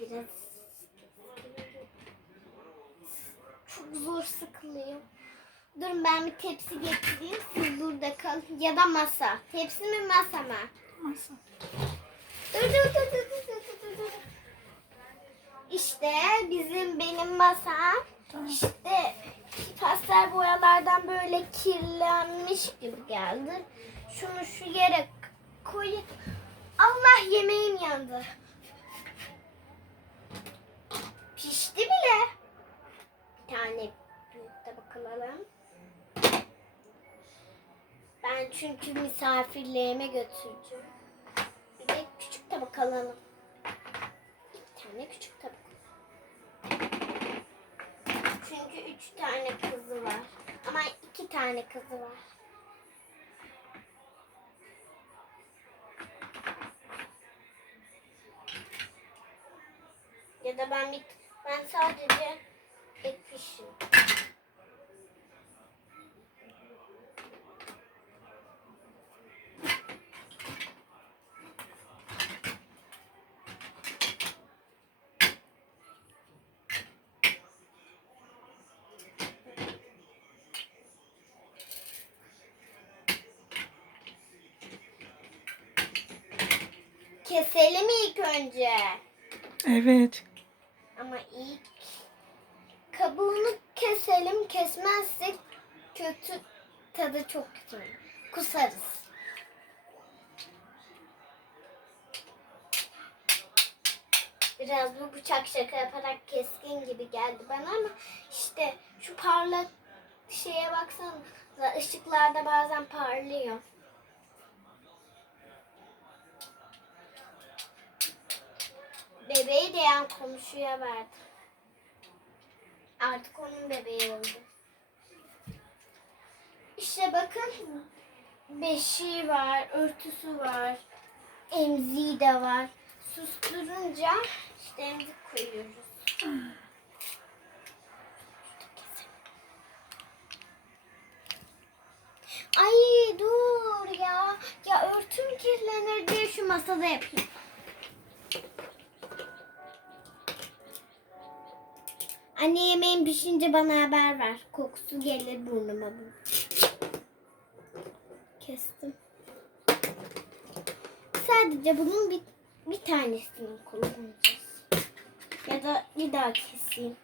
Biraz çok zor sıkılıyor. Durun ben bir tepsi getireyim. Siz burada kalın. Ya da masa. Tepsi mi masa mı? Masa. Dur dur dur dur dur dur dur dur. İşte bizim benim masam. Tamam. İşte pastel boyalardan böyle kirlenmiş gibi geldi. Şunu şu yere koyup Allah yemeğim yandı. Tane büyük tabak alalım. Ben çünkü misafirliğime götüreceğim. Bir de küçük tabak alalım. Bir tane küçük tabak. Çünkü üç tane kızı var. Ama iki tane kızı var. Ya da ben bir, ben sadece Keselim ilk önce. Evet. Ama ilk kabuğunu keselim. Kesmezsek kötü tadı çok kötü. Kusarız. Biraz bu bıçak şaka yaparak keskin gibi geldi bana ama işte şu parlak şeye baksana. ışıklarda bazen parlıyor. Bebeği de yan komşuya verdim. Artık onun bebeği oldu. İşte bakın beşiği var, örtüsü var, emziği de var. Susturunca işte emzik koyuyoruz. Ay dur ya. Ya örtüm kirlenir diye şu masada yapayım. Anne yemeğin pişince bana haber ver. Kokusu gelir burnuma. bu. Kestim. Sadece bunun bir, bir tanesini kullanacağız. Ya da bir daha keseyim.